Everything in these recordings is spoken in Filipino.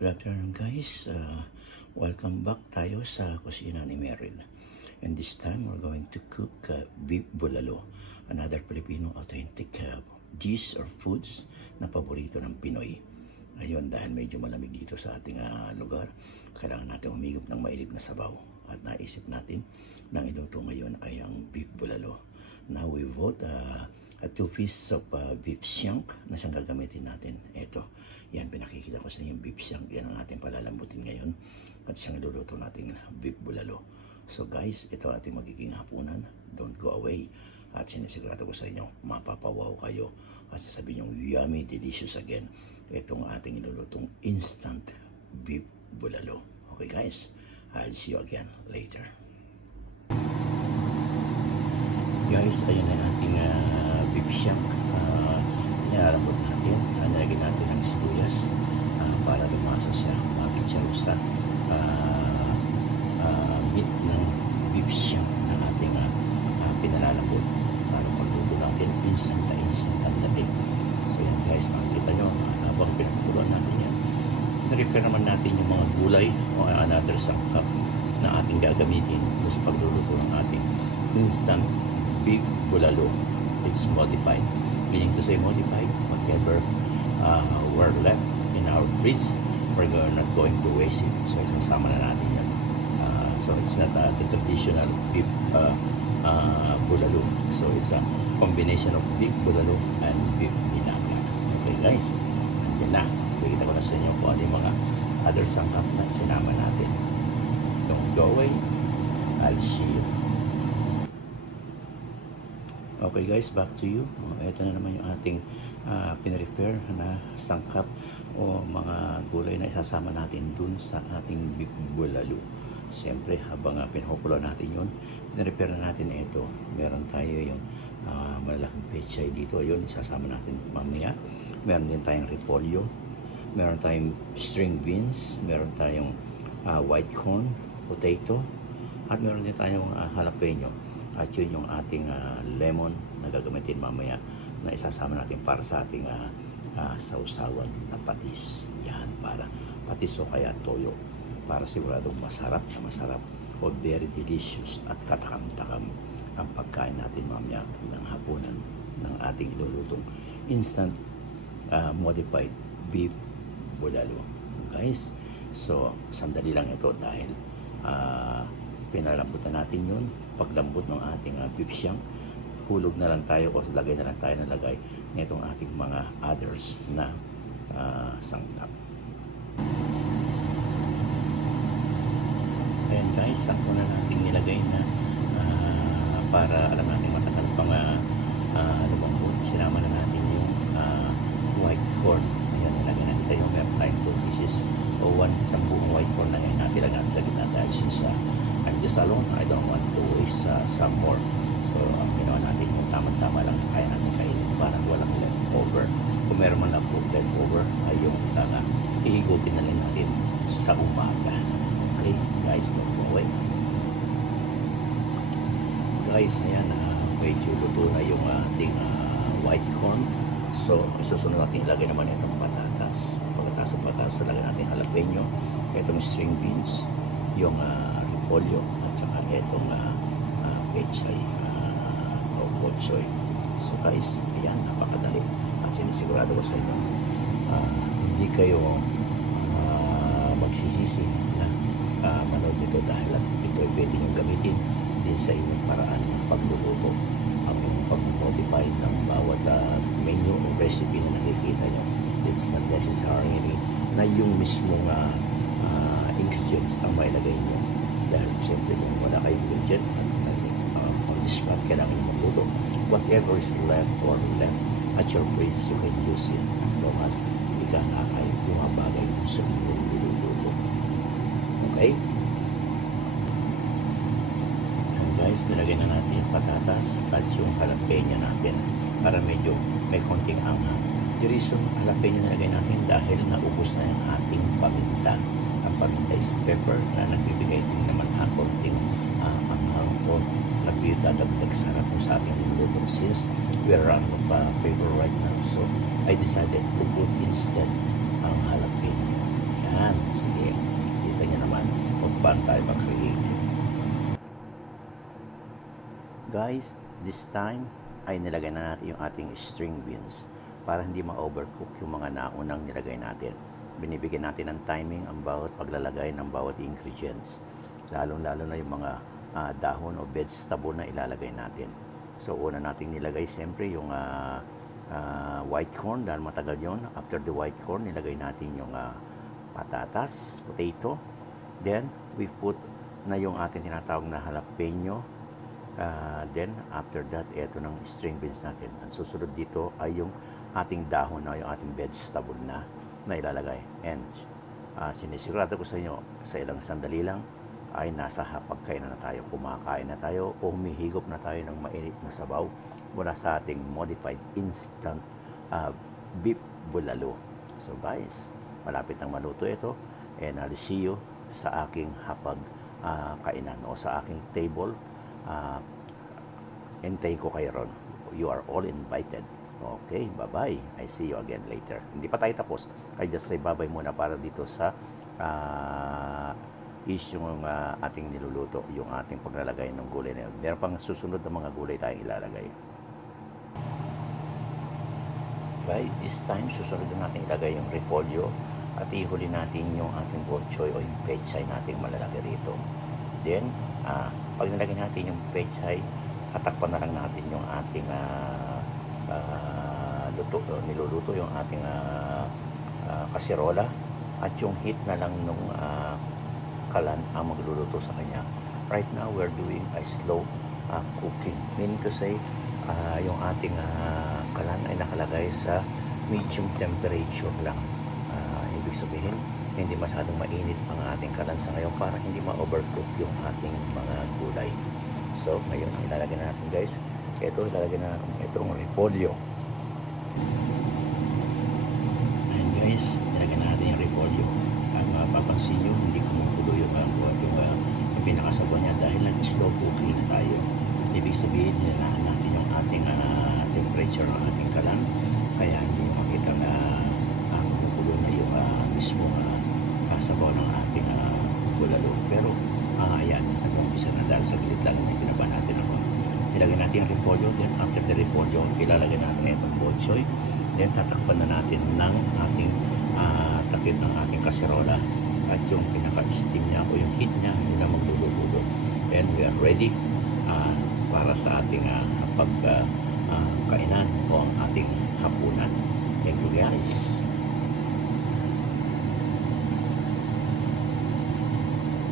Good afternoon guys, welcome back tayo sa kusina ni Meryl. And this time we're going to cook beef bulalo, another Filipino authentic dish or foods na paborito ng Pinoy. Ngayon dahil medyo malamig dito sa ating lugar, kailangan natin humigop ng mainit na sabaw. At naisip natin na iluto ngayon ay ang beef bulalo. Now we vote 2 pieces of beef shank na siyang gagamitin natin. Ito, yan pinakikita ko sa inyo yung beef shank. Yan ang ating palalambutin ngayon at siyang iluluto natin beef bulalo. So guys, ito ating magiging hapunan. Don't go away. At sinisigurado ko sa inyo, mapapawaw kayo at sasabihin yung yummy, delicious again. Itong ating ilulutong instant beef bulalo. Okay guys, I'll see you again later. Guys, ayun na ating beef shank. Nilalambot natin. Nalagyan natin ng sibuyas para lumasa siya. Bakit siya sa meat ng beef shank na ating pinalalambot para magluto natin instant na instant ang dating. So yan guys, makikita nyo habang pinagpuluan natin yan. Na-repair naman natin yung mga gulay o another sangkap na ating gagamitin sa pagluluto ng ating instant beef bulalo. It's modified, meaning to say modified. Whatever were left in our fridge, we're not going to waste it. So isasama na natin yan. So it's not the traditional beef bulalo. So it's a combination of beef bulalo and beef binaga. Okay guys, nandiyan na. Pakita ko na sa inyo kung ano yung mga other sangkap na sinama natin. Don't go away. I'll see you. Okay guys, back to you. Ito na naman yung ating pinrepair na sangkap o mga gulay na isasama natin dun sa ating beef bulalo. Siyempre, habang pinakukulo natin yun, pinrepair na natin ito. Meron tayo yung malalaking pechay dito. Ayun, isasama natin mamaya. Meron din tayong repolyo. Meron tayong string beans. Meron tayong white corn, potato. At meron din tayong jalapeno. At yun yung ating lemon na gagamitin mamaya na isasama natin para sa ating sausawan na patis. Yan, para patis o kaya toyo. Para siguradong masarap na masarap o very delicious at katakam-takam ang pagkain natin mamaya ng hapunan ng ating ilulutong instant modified beef bulalo. Guys, so sandali lang ito dahil pinalambutan natin yun. Paglambot ng ating beef shank, hulog na lang tayo o lagay na lang tayo ng lagay nitong ating mga others na sangkap. Ayan guys, sakto na natin nilagay na para alam natin matagal pang lumambot. Sinama na natin yung white corn. Ayan, nilagay natin tayo meron tayong 2 pieces o isang buong white corn na ngayon natin lang natin sa gitna dahil since I'm just alone, I don't want to waste some more. So, ang ginawa natin yung tama-tama lang kaya natin kainin para walang leftover. Kung meron man na po leftover, ay yung ihigupin na rin natin sa umaga. Okay, guys, don't go away. Guys, ayan, medyo luto na yung ating white corn. So, susunod natin ilagay naman itong patatas. Pagkatapos ng patatas, ilagay natin jalapeno, itong string beans, yung repolyo, at saka itong pechay o pochoy. So guys, ayan, napakadali. At sinisigurado ko sa inyo, hindi kayo magsisisi na manood nito dahil ito ay pwede nyo gamitin din sa inyong paraan ng pagluluto. Ang pag-modify ng bawat menu o recipe na nakikita nyo, it's not necessarily na yung mismong ingredients ang mailagay nyo. Dahil siyempre kung wala kayo ingredient on the spot kailangan magluto, whatever is left or left at your fridge, you can use it as long as ika na kayo bumabagay sa inyong niluluto. Okay? And guys, nilagay na natin yung patatas at yung jalapeno natin para medyo may konting anghang. The reason jalapeno nilagay natin dahil naubos na yung ating paminta. Ang paminta is pepper na nagbibigay din naman ang konting anghang o nagdadagdag sarap sa ating niluluto since we are out of flavor right now. So I decided to put instead ang jalapeno. Yan. paano tayo mag-create. Guys, this time ay nilagay na natin yung ating string beans para hindi ma-overcook yung mga naunang nilagay natin. Binibigyan natin ng timing ang bawat paglalagay ng bawat ingredients, lalong-lalo na yung mga dahon o vegetable na ilalagay natin. So una nating nilagay siyempre yung white corn dahil matagal yon. After the white corn, nilagay natin yung patatas, potato. Then we put na yung ating tinatawag na jalapeno. Then after that, ito ng string beans natin. Ang susunod dito ay yung ating dahon na yung ating vegetable na ilalagay. And sinisigurado ko sa inyo, sa ilang sandali lang ay nasa hapagkainan na tayo, kumakain na tayo o humihigop na tayo ng mainit na sabaw mula sa ating modified instant beef bulalo. So guys, malapit nang maluto ito, and I'll see you sa aking hapag kainan o sa aking table. Hintayin ko kayo ron. You are all invited. Okay, bye-bye. I see you again later. Hindi pa tayo tapos. I just say bye-bye muna para dito sa yung ating niluluto, yung ating paglalagay ng gulay na yun. Meron pang susunod na mga gulay tayong ilalagay. Okay, this time susunod na natin ilagay yung repolyo at ihuli natin yung ating bok choy o yung pechay natin malalagay rito. Then, pag nilagay natin yung pechay, tatakpan na lang natin yung ating niluluto yung ating kasirola at yung heat na lang nung kalan ang magluluto sa kanya. Right now, we're doing a slow cooking. Meaning to say, yung ating kalan ay nakalagay sa medium temperature lang. Ibig sabihin, hindi masyadong mainit ang ating kalan sa ngayon para hindi ma-overcook yung ating mga gulay. So, ngayon ang ilalagay natin guys, ito ilalagay na itong repolyo. Ayan guys, ilalagay natin yung repolyo. At mapapansin nyo, hindi kumukulo yung pinakasabon niya dahil nag-slow cooking na tayo. Ibig sabihin, nilalaan natin yung ating temperature ng ating kalan, kaya hindi makita na kumukulo na yung mismo sabaw ng ating bulalo. Pero ayan, nag-umpisa na dahil sa gilid lang na pinaba natin ako. Ilagay natin yung repolyo, then after the repolyo, ilalagay natin itong bok choy, then tatakpan na natin ng ating takip ng ating kaserola at yung pinaka-steam niya o yung heat niya, yun na magluluto. And we are ready para sa ating pagkainan o ang ating hapunan. Thank you guys.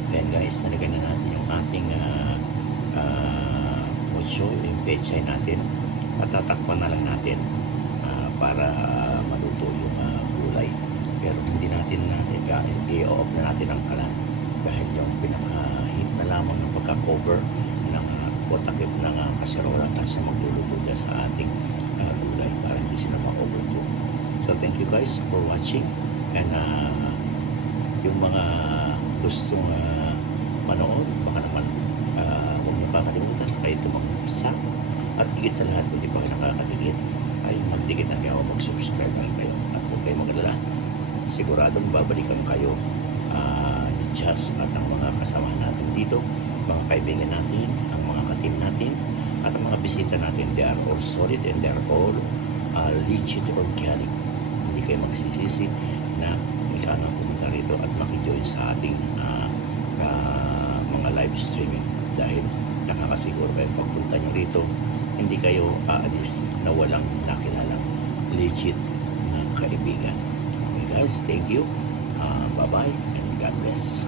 Then guys, nalagay na natin yung ating pocho, yung pechay natin. Matatakpan na lang natin para maluto yung gulay. Pero hindi natin i-off na natin ang kalan dahil yung pinaka-heat na lamang ng pagka-cover ng takip ng kaserola kasi magluluto dyan sa ating gulay para hindi sila ma-overcook. So thank you guys for watching, and yung mga gustong manood, baka naman huwag niyo kakalimutan kayo tumagsa at higit sa lahat kung di pa nakakadikit ay magdikit na kayo, mag-subscribe na kayo at huwag kayo magalala, siguradong babalikan kayo ni Jazz at ang mga kasama natin dito, mga kaibigan natin, ang mga ka-team natin at ang mga bisita natin. They are all solid and they are all legit organic. Hindi kayo magsisisi na ikaw na pumunta rito at makijoin sa ating mga live streaming dahil nakakasiguro kayo pagpunta nyo rito hindi kayo aalis na walang nakilalang legit na kaibigan. Okay guys, thank you, bye bye and God bless.